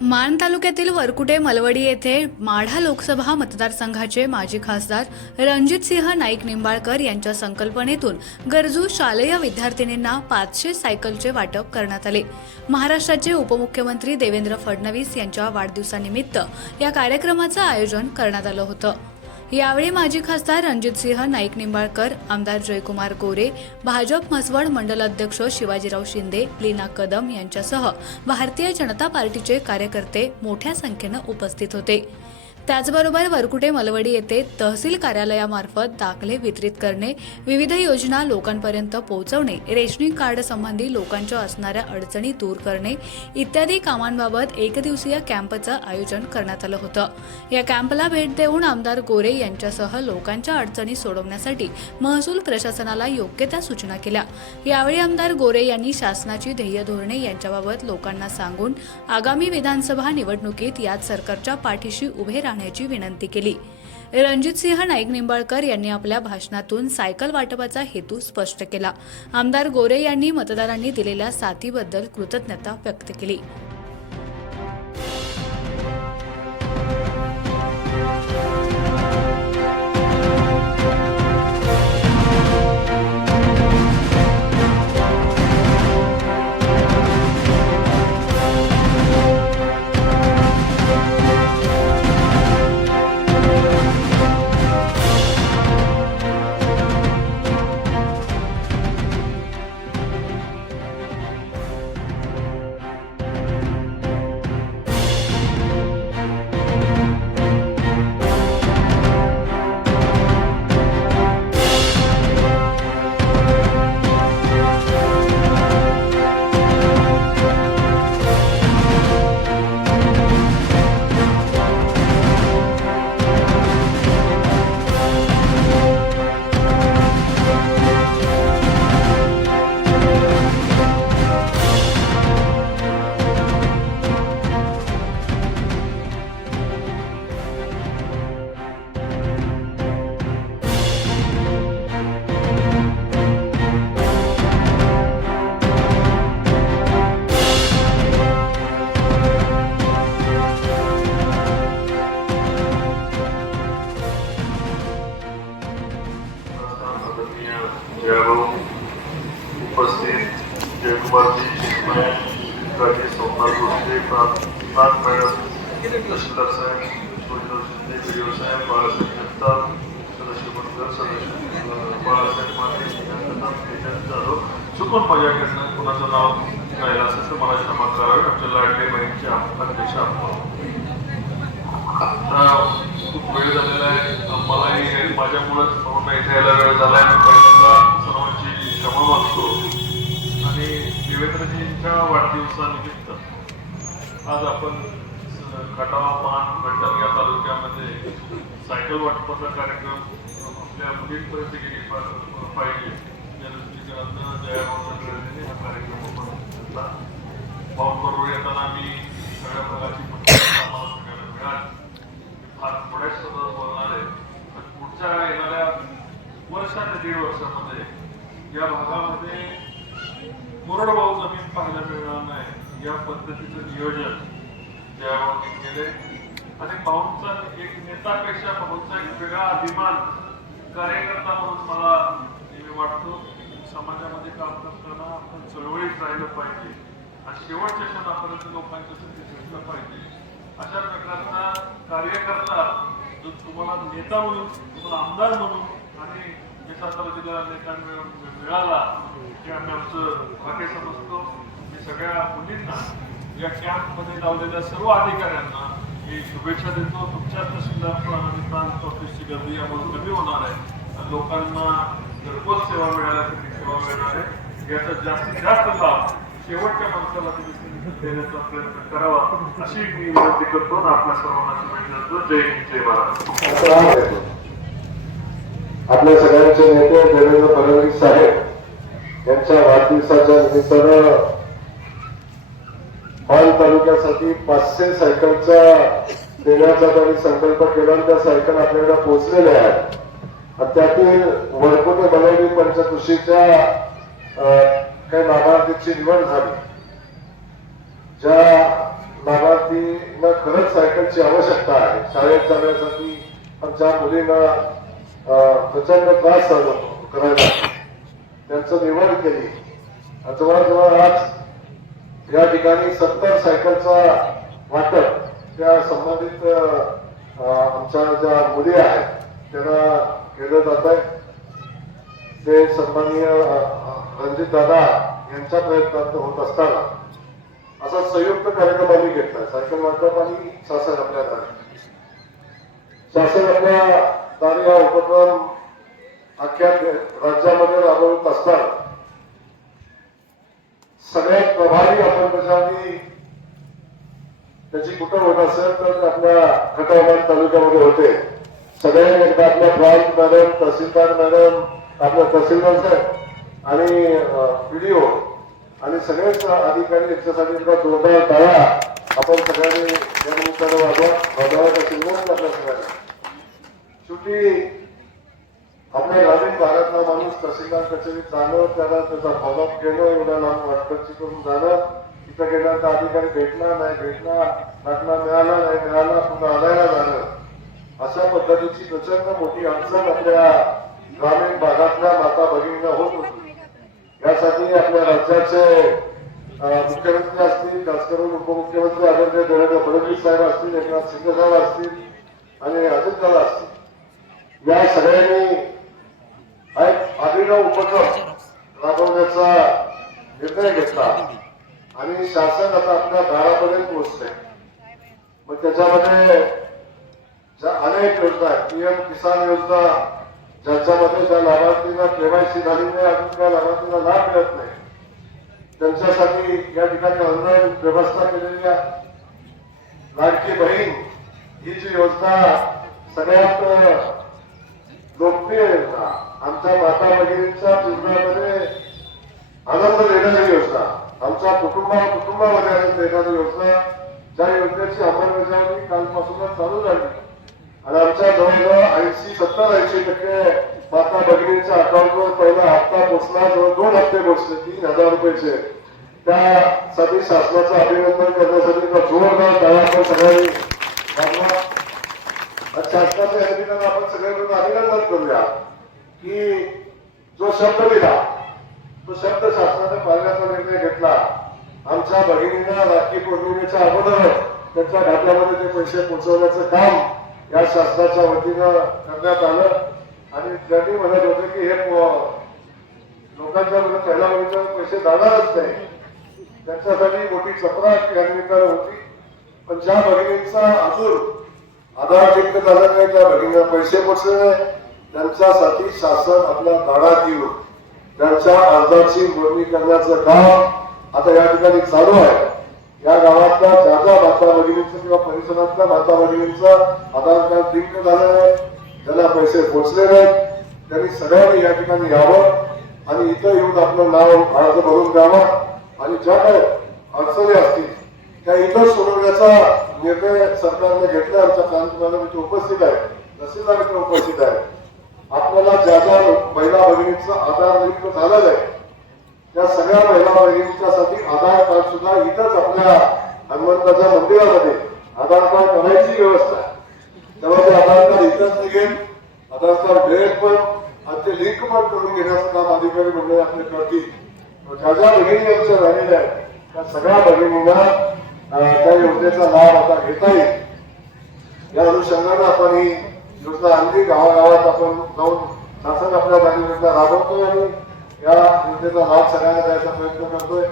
मान तालुक्यातील वरकुटे मलवडी येथे माढा लोकसभा मतदारसंघाचे माजी खासदार रणजितसिंह नाईक निंबाळकर यांच्या संकल्पनेतून गरजू शालेय विद्यार्थिनींना पाचशे सायकलचे वाटप करण्यात आले. महाराष्ट्राचे उपमुख्यमंत्री देवेंद्र फडणवीस यांच्या वाढदिवसानिमित्त या कार्यक्रमाचं आयोजन करण्यात आलं होतं. यावेळी माजी खासदार रणजितसिंह नाईक निंबाळकर आमदार जयकुमार गोरे भाजप म्हसवड मंडल अध्यक्ष शिवाजीराव शिंदे लीना कदम यांच्यासह भारतीय जनता पार्टीचे कार्यकर्ते मोठ्या संख्येनं उपस्थित होते. त्याचबरोबर वरकुटे मलवडी येथे तहसील कार्यालयामार्फत दाखले वितरित करणे विविध योजना लोकांपर्यंत पोहोचवणे रेशनिंग कार्ड संबंधी लोकांच्या असणाऱ्या अडचणी दूर करणे इत्यादी कामांबाबत एकदिवसीय कॅम्पचं आयोजन करण्यात आलं होतं. या कॅम्पला भेट देऊन आमदार गोरे यांच्यासह लोकांच्या अडचणी सोडवण्यासाठी महसूल प्रशासनाला योग्य त्या सूचना केल्या. यावेळी आमदार गोरे यांनी शासनाची ध्येय धोरणे यांच्याबाबत लोकांना सांगून आगामी विधानसभा निवडणुकीत याच सरकारच्या पाठीशी उभे राहण्याची विनंती केली. रणजितसिंह नाईक निंबाळकर यांनी आपल्या भाषणातून सायकल वाटपाचा हेतू स्पष्ट केला. आमदार गोरे यांनी मतदारांनी दिलेल्या साथीबद्दल कृतज्ञता व्यक्त केली. बाळासाहेब जगताप सदस्य मंडळ सदस्य बाळासाहेब माने जाधव चुकून माझ्याकडनं कुणाचं नाव राहिलं असेल तर मला क्षमा करावे आमच्या लाडले बहिणीचे अध्यक्ष आता खूप वेळ झालेला आहे मलाही माझ्यामुळेच सर्वांना इथे यायला वेळ झाला आहे पहिल्यांदा सर्वांची क्षमा मागतो आणि देवेंद्रजींच्या वाढदिवसानिमित्त आज आपण खटाव पान भंडल या तालुक्यामध्ये. सायकल वाटपाचा कार्यक्रम आपल्या मुलींपर्यंत गेली पाहिजे. त्या दृष्टिकोनातनं जयाभाऊ यांनी हा कार्यक्रम आपण घेतला पाऊस बरोबर येताना मी सगळ्या प्रकारची पुस्तकं आम्हाला सगळ्यांना मिळाली फार थोड्या शब्दात बोलणार आहे पण पुढच्या येणाऱ्या वर्ष ते दीड वर्षामध्ये या भागामध्ये मुरडभाऊ जमीन पाहायला मिळणार नाही या पद्धतीचं नियोजन ज्या केले आणि भाऊंचा एक नेतापेक्षा भाऊंचा एक वेगळा अभिमान कार्यकर्ता म्हणून मला नेहमी वाटतो. समाजामध्ये काम करताना आपण चळवळीत राहिलं पाहिजे. आणि शेवटच्या क्षणापर्यंत लोकांच्या संधी झटलं पाहिजे. अशा प्रकारचा कार्यकर्ता जो तुम्हाला नेता म्हणून तुम्हाला आमदार म्हणून आणि जे सातारा जिल्हा नेता मिळाला हे आम्ही आमचं भाग्य समजतो. मी सगळ्या मुलींना या कॅम्पमध्ये लावलेल्या सर्व अधिकाऱ्यांना मी शुभेच्छा देतो. तुमच्या तहसीलदार ऑफिसची गर्दी यामधून कमी होणार आहे. लोकांना घरपोच सेवा मिळाल्यासाठी सेवा मिळणार आहे. याचा जास्तीत जास्त लाभ शेवटच्या माणसाला देण्याचा प्रयत्न करावा अशी मी विनंती करतो. आपल्या सर्वांना शुभेच्छा देतो जय हिंद जय महाराज आपल्या सगळ्यांचे नेते देवेंद्र फडणवीस साहेब यांच्या वाढदिवसाच्या निमित्तानं मान तालुक्यासाठी पाचशे सायकलचा देण्याचा त्यांनी संकल्प केला त्या सायकल आपल्याकडे पोहोचलेल्या आहेत. त्यातील वरकुटे मलवडी पंचकृषीच्या काही लाभार्थीची निवड झाली. ज्या लाभार्थींना खरंच सायकलची आवश्यकता आहे. शाळेत जाण्यासाठी आमच्या मुलींना प्रचंड त्रास सहन करायला त्यांचं निवड केली. आणि जवळजवळ आज या ठिकाणी सत्तर सायकलचा वाटप त्या संबंधित आमच्या ज्या मुली आहेत त्यांना केलं जात आहे. ते सन्माननीय रणजित दादा यांच्या प्रयत्नात होत असताना असा संयुक्त कार्यक्रम आम्ही घेतला. सायकल वाटप आणि शासन आपल्या दारी. शासन आपल्या दारी हा उपक्रम अख्ख्या राज्यामध्ये राबवत असताना सगळ्या प्रभावी अंमलबजावणी त्याची कुठं होत असेल तर आपल्या खटावमान तालुक्यामध्ये होते. सगळ्यांनी एकदा आपल्या प्रांत मॅडम तहसीलदार मॅडम आपल्या तहसीलदार साहेब आणि व्हिडिओ आणि सगळेच अधिकारी याच्यासाठी एकदा जोरदार टाळा आपण सगळ्यांनी या निमित्तानं वाजवा. वाजवायचा शिकवून आपल्या सगळ्यांना. शेवटी आपल्या ग्रामीण भागातला माणूस तहसीलदार कचेरीत जाणं त्याला त्याचा फॉलोअप घेणं एवढ्या लांब वाटपची करून जाणं तिथं गेल्यानंतर अधिकारी भेटला नाही भेटला दाखला मिळाला नाही मिळाला पुन्हा आणायला जाणं. अशा पद्धतीची प्रचंड मोठी अडचण आपल्या ग्रामीण भागातल्या माता भगिनींना होत होती. यासाठी आपल्या राज्याचे मुख्यमंत्री असतील खास करून उपमुख्यमंत्री आदरणीय देवेंद्र फडणवीस साहेब असतील एकनाथ शिंदे साहेब असतील आणि अजित दादा असतील. या सगळ्यांनी एक उपक्रम राबवण्याचा निर्णय घेतला. आणि शासन आता आपल्या दारापर्यंत पोहोचले मग त्याच्यामध्ये ज्या अनेक योजना आहेत पीएम किसान योजना ज्याच्यामध्ये ज्या लाभार्थींना केवायसी झाली नाही अजून त्या लाभार्थींना लाभ मिळत नाही त्यांच्यासाठी या ठिकाणी ऑनलाईन व्यवस्था केलेली आहे. लाडकी बहीण ही जी योजना सगळ्यात लोकप्रिय योजना आमच्या माता भगिनींच्या जीवनामध्ये आनंद देणारी योजना. आमच्या कुटुंबा कुटुंबामध्ये आनंद देणारी योजना. ज्या योजनेची अंमलबजावणी कालपासूनच चालू झाली. आणि आमच्या जवळजवळ ऐंशी सत्तर ऐंशी टक्के माता भगिनींच्या अकाउंटवर पहिला हप्ता पोचला. जवळ दोन हप्ते पोचले तीन हजार रुपयाचे. त्यासाठी शासनाचं अभिनंदन करण्यासाठी जोरदार टाळा आपण सगळ्यांनी शासनाच्या आपण सगळ्यांना अभिनंदन करूया. की जो शब्द दिला तो शब्द शासनाने पाळण्याचा निर्णय घेतला. आमच्या भगिनींना राखी पौर्णिमेच्या अगोदर त्यांच्या खात्यामध्ये ते पैसे पोहोचवण्याचं काम या शासनाच्या वतीनं करण्यात आलं. आणि त्यांनी म्हणत होते की हे लोकांच्या मध्ये पहिल्या मुलीच्या पैसे जाणारच नाही. त्यांच्यासाठी मोठी चपराक या निमित्तानं होती. पण ज्या भगिनींचा अजून आधार लिंक झाला नाही त्या भगिनींना पैसे पोचले नाही. त्यांच्यासाठी शासन आपला दारात येऊन त्यांच्या अर्जाची नोंदणी करण्याचं काम आता या ठिकाणी चालू आहे. या गावातल्या ज्या ज्या माता भगिनींचं किंवा परिसरातल्या माता भगिनींचं आधार कार्ड लिंक झालं नाही ज्यांना पैसे पोचले नाहीत त्यांनी सगळ्यांनी या ठिकाणी यावं आणि इथं येऊन आपलं नाव अर्ज भरून द्यावं. आणि ज्या काही अडचणी असतील त्या इथं सोडवण्याचा निर्णय सरकारने घेतला. आमच्या प्रांतपाला उपस्थित आहे. तहसीलदार उपस्थित आहे. आपल्याला ज्या ज्या महिला भगिनींचं आधार लिंक झालेलं आहे त्या सगळ्या महिला भगिनींच्यासाठी आधार कार्ड सुद्धा इथंच आपल्या हनुमंताच्या मंदिरामध्ये आधार कार्ड करायची व्यवस्था आहे. त्यामुळे ते आधार कार्ड इथंच निघेल आधार कार्ड मिळेल पण आणि ते लिंक पण करून घेण्याचं काम अधिकारी मंडळी आपले करतील. ज्या ज्या भगिनी आमच्या झालेल्या आहेत त्या सगळ्या भगिनींना त्या योजनेचा लाभ आता घेता येईल. या अनुषंगानं आपण ही योजना आणली गावागावात आपण जाऊन शासन आपल्या जागी योजना राबवतोय आणि या योजनेचा लाभ सगळ्यांना द्यायचा प्रयत्न करतोय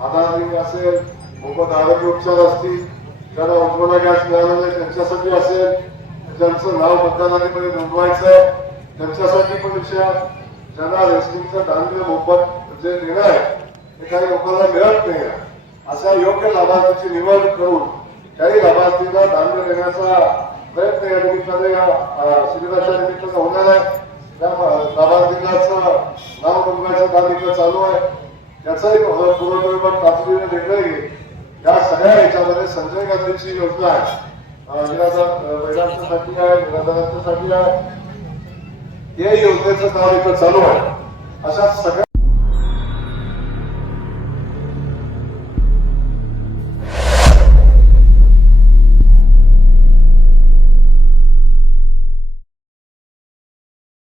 आधार असेल मोफत आरोग्य उपचार असतील ज्यांना उज्ज्वला गॅस मिळाला नाही त्यांच्यासाठी असेल ज्यांचं नाव मतदानामध्ये नोंदवायचं आहे त्यांच्यासाठी पण विषय ज्यांना रेस्टिंगचं धान्य मोफत जे देणं आहे ते काही लोकांना मिळत नाही आहे. अशा योग्य लाभार्थीची निवड करून काही लाभार्थींना धान्य देण्याचा प्रयत्न या निमित्ताने या शिबिराच्या निमित्ताने होणार आहे. त्या लाभार्थींचं नाव नोंदवायचं काम इथं चालू आहे. याचाही पूर्वनिर्माण तातडीने निर्णय घेईल. या सगळ्या याच्यामध्ये संजय गांधीची योजना आहे. अं, महिलांच्यासाठी आहे निराधारांच्यासाठी आहे. या योजनेचं काम इथं चालू आहे. अशा सगळ्या